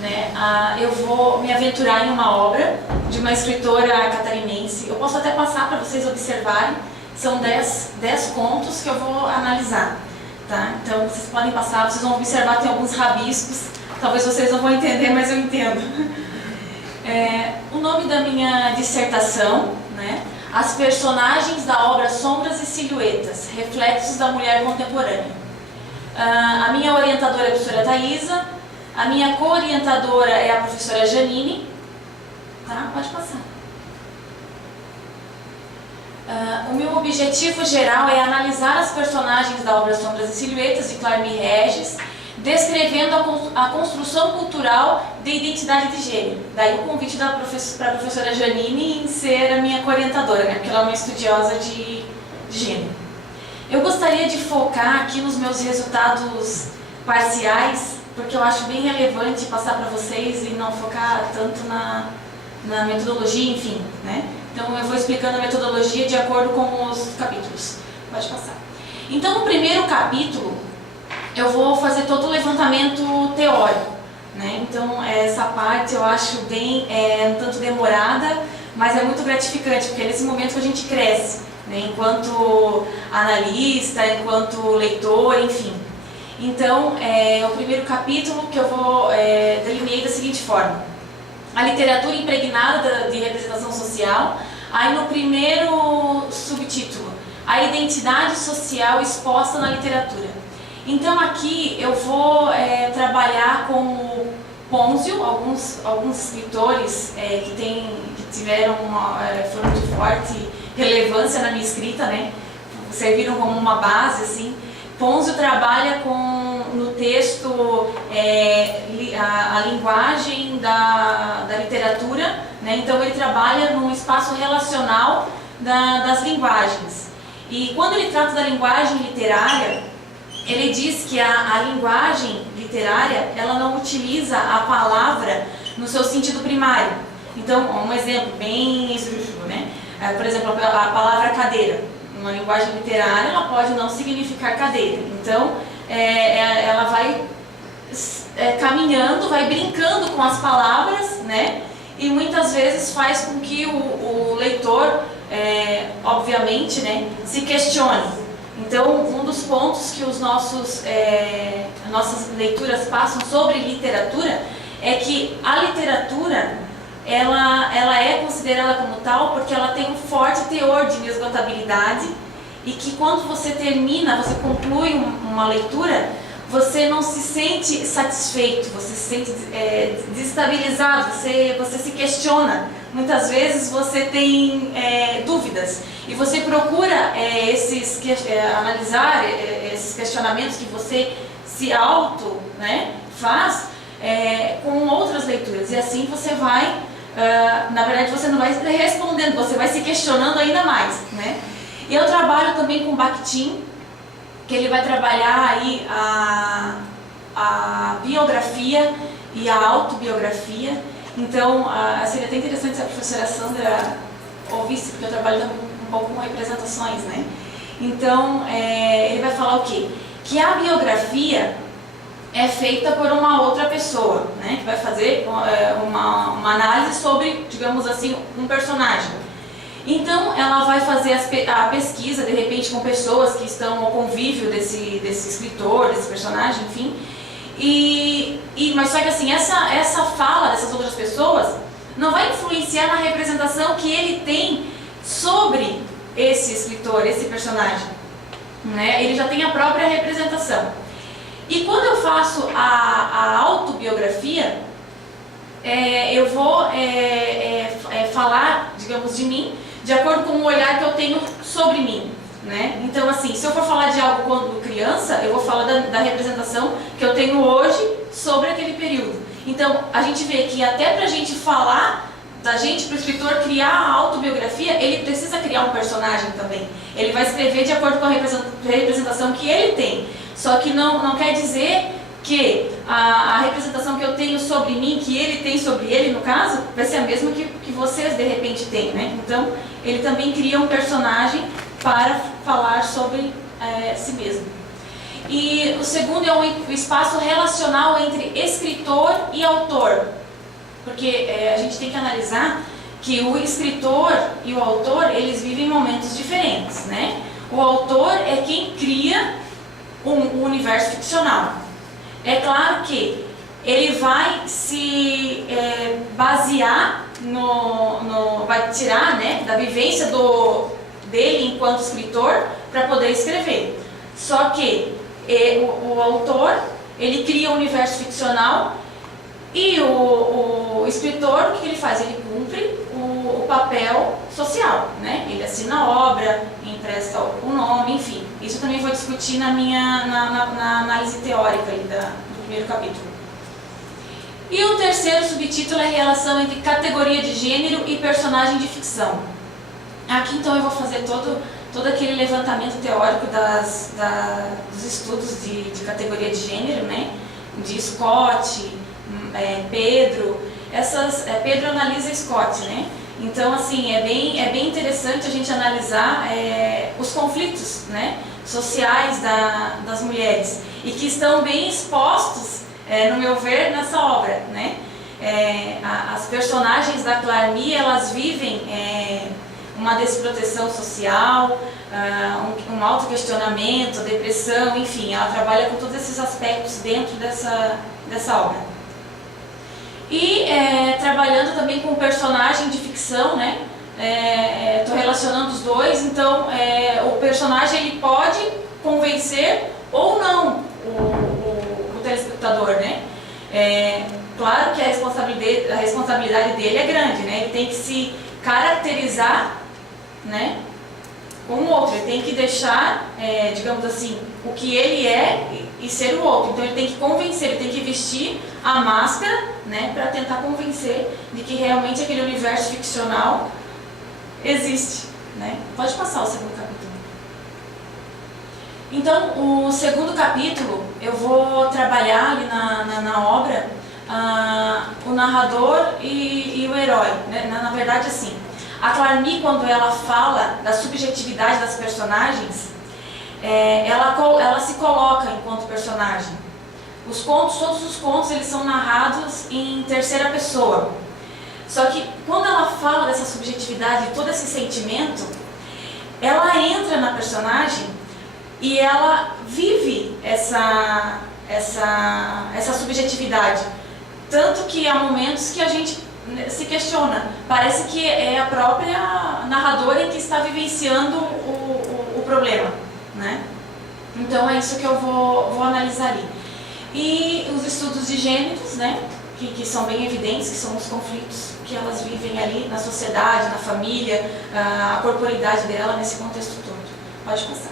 Né? Eu vou me aventurar em uma obra de uma escritora catarinense. Eu posso até passar para vocês observarem. São 10 contos que eu vou analisar. Tá? Então vocês podem passar, vocês vão observar que tem alguns rabiscos. Talvez vocês não vão entender, mas eu entendo. O nome da minha dissertação, né? As personagens da obra Sombras e Silhuetas, Reflexos da Mulher Contemporânea. A minha orientadora é a professora Thaisa, a minha co-orientadora é a professora Janine. Tá? Pode passar. O meu objetivo geral é analisar as personagens da obra Sombras e Silhuetas, de Clarmir Regis, descrevendo a construção cultural de identidade de gênero. Daí o convite para a professora Janine em ser a minha co-orientadora, né? Porque ela é uma estudiosa de gênero. Eu gostaria de focar aqui nos meus resultados parciais, porque eu acho bem relevante passar para vocês e não focar tanto na metodologia, enfim, né? Então eu vou explicando a metodologia de acordo com os capítulos. Pode passar. Então no primeiro capítulo eu vou fazer todo o levantamento teórico, né? Então essa parte eu acho bem um tanto demorada, mas é muito gratificante, porque é nesse momento que a gente cresce, né? Enquanto analista, enquanto leitor, enfim. Então o primeiro capítulo que eu vou delinear da seguinte forma: a literatura impregnada de representação social. Aí no primeiro subtítulo, a identidade social exposta na literatura. Então aqui eu vou trabalhar com o Pôncio, alguns escritores que foram de forte relevância na minha escrita, né? Serviram como uma base, assim. Pôncio trabalha no texto a linguagem da literatura, né? Então ele trabalha no espaço relacional das linguagens. E quando ele trata da linguagem literária, ele diz que a linguagem literária ela não utiliza a palavra no seu sentido primário. Então, um exemplo bem esdrúxulo, né? Por exemplo, a palavra cadeira. Numa linguagem literária, ela pode não significar cadeira. Então, ela vai caminhando, vai brincando com as palavras, né? E muitas vezes faz com que o leitor, obviamente, né, se questione. Então, um dos pontos que nossas leituras passam sobre literatura é que a literatura ela é considerada como tal porque ela tem um forte teor de inesgotabilidade e que quando você termina, você conclui uma leitura, você não se sente satisfeito, você se sente desestabilizado, você se questiona. Muitas vezes você tem dúvidas e você procura analisar esses questionamentos que você se faz com outras leituras. E assim você vai, na verdade você não vai respondendo, você vai se questionando ainda mais, né? E eu trabalho também com Bakhtin, que ele vai trabalhar aí a biografia e a autobiografia. Então, seria até interessante se a professora Sandra ouvisse, porque eu trabalho também um pouco com representações, né? Então, ele vai falar o quê? Que a biografia é feita por uma outra pessoa, né? Que vai fazer uma análise sobre, digamos assim, um personagem. Então, ela vai fazer a pesquisa, de repente, com pessoas que estão ao convívio desse escritor, desse personagem, enfim. Mas só que assim, essa fala dessas outras pessoas não vai influenciar na representação que ele tem sobre esse escritor, esse personagem, né? Ele já tem a própria representação. E quando eu faço a autobiografia, eu vou falar, digamos, de mim, de acordo com o olhar que eu tenho sobre mim, né? Então, assim, se eu for falar de algo quando criança, eu vou falar da representação que eu tenho hoje sobre aquele período. Então, a gente vê que até para a gente falar da gente, para o escritor criar a autobiografia, ele precisa criar um personagem também. Ele vai escrever de acordo com a representação que ele tem. Só que não quer dizer que a representação que eu tenho sobre mim, que ele tem sobre ele, no caso, vai ser a mesma que vocês de repente têm, né? Então, ele também cria um personagem para falar sobre si mesmo. E o segundo é o espaço relacional entre escritor e autor. Porque a gente tem que analisar que o escritor e o autor, eles vivem momentos diferentes, né? O autor é quem cria um universo ficcional. É claro que ele vai se basear vai tirar, né, da vivência dele enquanto escritor para poder escrever. Só que o autor, ele cria um universo ficcional e o escritor, o que ele faz? Ele cumpre o papel social, né? Ele assina a obra, empresta o nome, enfim. Isso eu também vou discutir na análise teórica aí do primeiro capítulo. E o terceiro subtítulo é a relação entre categoria de gênero e personagem de ficção. Aqui então eu vou fazer todo aquele levantamento teórico dos estudos de categoria de gênero, né? De Scott, Pedro. Pedro analisa Scott, né? Então, assim, é bem interessante a gente analisar os conflitos, né, sociais das mulheres e que estão bem expostos, no meu ver, nessa obra, né? As personagens da Clarmi, elas vivem uma desproteção social, um autoquestionamento, depressão, enfim, ela trabalha com todos esses aspectos dentro dessa obra. E trabalhando também com o personagem de ficção, né? Estou relacionando os dois, então o personagem ele pode convencer ou não o telespectador, né? Claro que a responsabilidade dele é grande, né? Ele tem que se caracterizar, né, como o outro, ele tem que deixar, digamos assim, o que ele é e ser o outro. Então ele tem que convencer, ele tem que vestir a máscara, né, para tentar convencer de que realmente aquele universo ficcional existe, né? Pode passar o segundo capítulo. Então, o segundo capítulo, eu vou trabalhar ali na obra o narrador e o herói, né? Na verdade, assim, a Clarmi, quando ela fala da subjetividade das personagens, ela se coloca enquanto personagem. Todos os contos, eles são narrados em terceira pessoa. Só que quando ela fala dessa subjetividade, todo esse sentimento, ela entra na personagem e ela vive essa subjetividade. Tanto que há momentos que a gente se questiona. Parece que é a própria narradora que está vivenciando o problema, né? Então é isso que eu vou analisar ali. E os estudos de gêneros, né? Que são bem evidentes, que são os conflitos que elas vivem ali na sociedade, na família, a corporidade dela nesse contexto todo. Pode passar.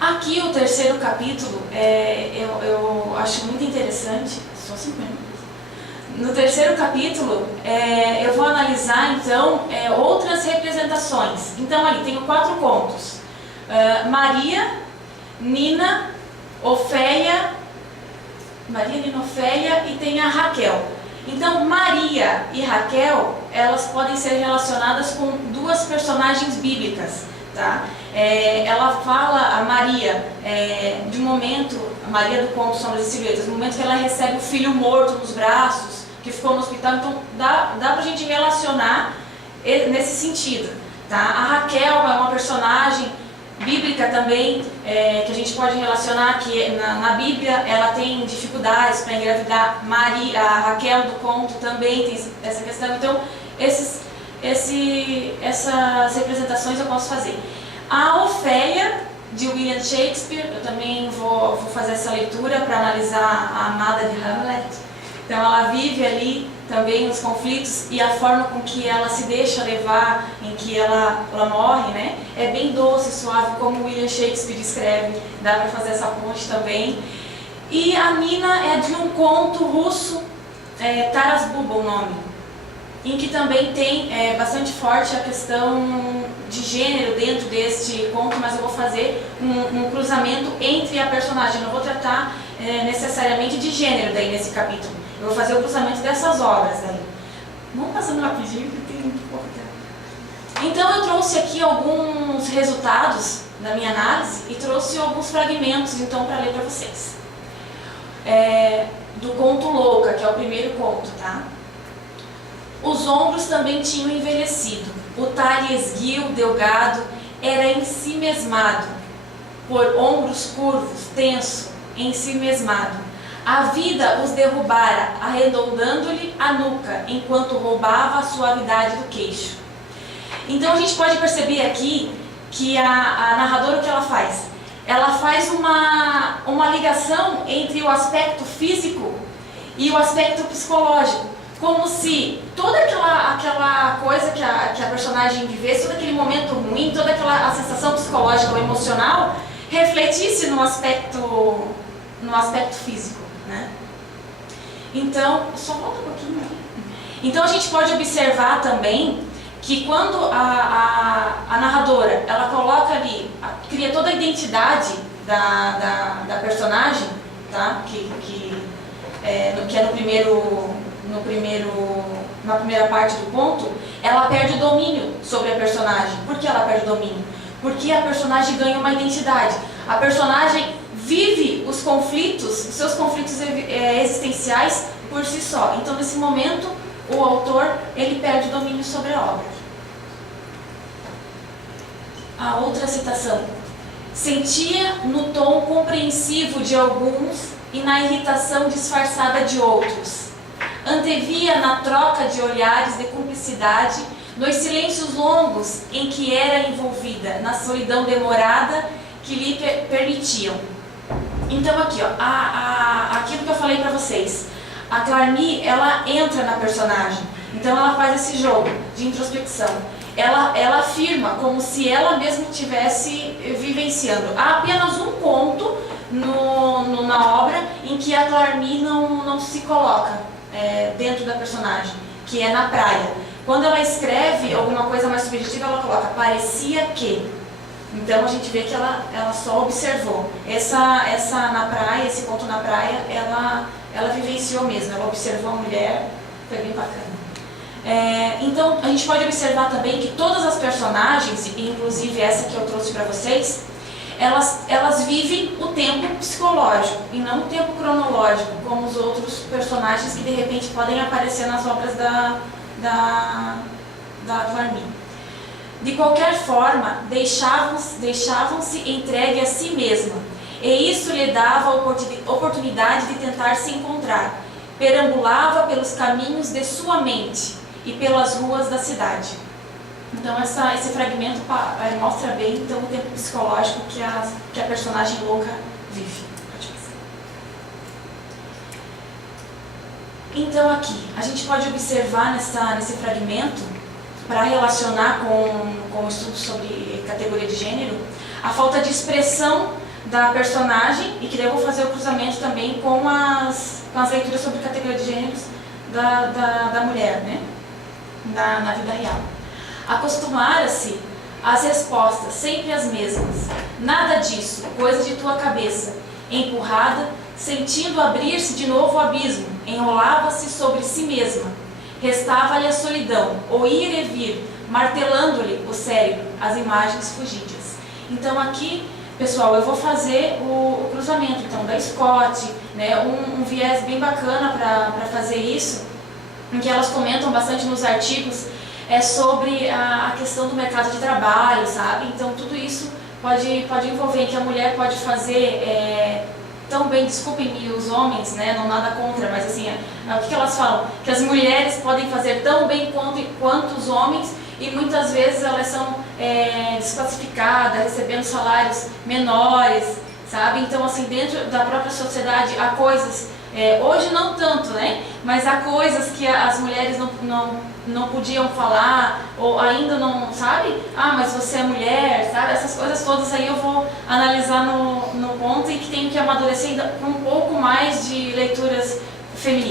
Aqui o terceiro capítulo, eu acho muito interessante, só 5 minutos. No terceiro capítulo, eu vou analisar então outras representações. Então ali tenho 4 contos. Maria, Nina, Ofélia e tem a Raquel. Então Maria e Raquel, elas podem ser relacionadas com 2 personagens bíblicas, tá? Ela fala, a Maria, de um momento, a Maria do conto Sombras e Silhuetas, no momento que ela recebe o filho morto nos braços, que ficou no hospital, então dá pra gente relacionar nesse sentido, tá? A Raquel é uma personagem bíblica também, que a gente pode relacionar, que na Bíblia ela tem dificuldades para engravidar. A Raquel do conto também tem essa questão. Então essas representações eu posso fazer. A Ofélia, de William Shakespeare, eu também vou fazer essa leitura para analisar a amada de Hamlet. Então ela vive ali também os conflitos e a forma com que ela se deixa levar, em que ela morre, né? É bem doce, suave, como William Shakespeare escreve, dá para fazer essa ponte também. E a Nina é de um conto russo, Taras Bubba o nome, em que também tem bastante forte a questão de gênero dentro deste conto, mas eu vou fazer um cruzamento entre a personagem, eu não vou tratar necessariamente de gênero daí nesse capítulo. Eu vou fazer o cruzamento dessas obras aí. Vamos passando rapidinho, porque tem muito pouco tempo. Então eu trouxe aqui alguns resultados, da minha análise e trouxe alguns fragmentos então para ler para vocês. Do conto Louca, que é o primeiro conto, tá? Os ombros também tinham envelhecido, o talhe esguio, delgado, era ensimesmado, por ombros curvos, tenso, ensimesmado. A vida os derrubara, arredondando-lhe a nuca, enquanto roubava a suavidade do queixo. Então a gente pode perceber aqui que a narradora, o que ela faz? Ela faz uma ligação entre o aspecto físico e o aspecto psicológico, como se toda aquela coisa que a personagem vivesse, todo aquele momento ruim, toda aquela sensação psicológica ou emocional, refletisse no aspecto físico, né? Então, só volta um pouquinho aqui. Então a gente pode observar também que quando a narradora, ela coloca ali, cria toda a identidade da personagem, tá? Que é na primeira parte do conto, ela perde o domínio sobre a personagem. Por que ela perde o domínio? Porque a personagem ganha uma identidade. A personagem vive os seus conflitos existenciais por si só. Então, nesse momento, o autor, ele perde o domínio sobre a obra. A outra citação. Sentia no tom compreensivo de alguns e na irritação disfarçada de outros. Antevia na troca de olhares de cumplicidade, nos silêncios longos em que era envolvida, na solidão demorada que lhe permitiam. Então aqui, ó, aquilo que eu falei para vocês. A Clarmi, ela entra na personagem, então ela faz esse jogo de introspecção. Ela afirma como se ela mesma estivesse vivenciando. Há apenas um ponto na obra em que a Clarmi não se coloca dentro da personagem, que é na praia. Quando ela escreve alguma coisa mais subjetiva, ela coloca parecia que. Então a gente vê que ela só observou. Essa na praia, esse ponto na praia, ela vivenciou mesmo, ela observou a mulher, foi bem bacana. Então a gente pode observar também que todas as personagens, inclusive essa que eu trouxe para vocês, elas vivem o tempo psicológico e não o tempo cronológico, como os outros personagens que de repente podem aparecer nas obras da Clarmi. De qualquer forma, deixavam-se entregue a si mesma, e isso lhe dava a oportunidade de tentar se encontrar. Perambulava pelos caminhos de sua mente e pelas ruas da cidade. Então esse fragmento mostra bem então, o tempo psicológico que a personagem louca vive. Então aqui, a gente pode observar nesse fragmento, para relacionar com o estudo sobre categoria de gênero, a falta de expressão da personagem, e que daí eu vou fazer o cruzamento também com as leituras sobre categoria de gêneros da mulher, né? Na vida real. Acostumara-se às respostas, sempre as mesmas. Nada disso, coisa de tua cabeça. Empurrada, sentindo abrir-se de novo o abismo, enrolava-se sobre si mesma. Restava-lhe a solidão, o ir e vir, martelando-lhe o cérebro, as imagens fugidas. Então aqui, pessoal, eu vou fazer o cruzamento então, da Scott, né, um viés bem bacana para fazer isso, em que elas comentam bastante nos artigos sobre a questão do mercado de trabalho, sabe? Então tudo isso pode envolver, que a mulher pode fazer tão bem, desculpem-me os homens, né, não nada contra, mas assim, o que elas falam? Que as mulheres podem fazer tão bem quanto os homens, e muitas vezes elas são desclassificadas, recebendo salários menores, sabe? Então assim, dentro da própria sociedade há coisas, hoje não tanto, né? Mas há coisas que as mulheres não podiam falar, ou ainda não, sabe? Ah, mas você é mulher, sabe? Essas coisas todas aí eu vou analisar no ponto, e que tenho que amadurecer ainda com um pouco mais de leituras femininas.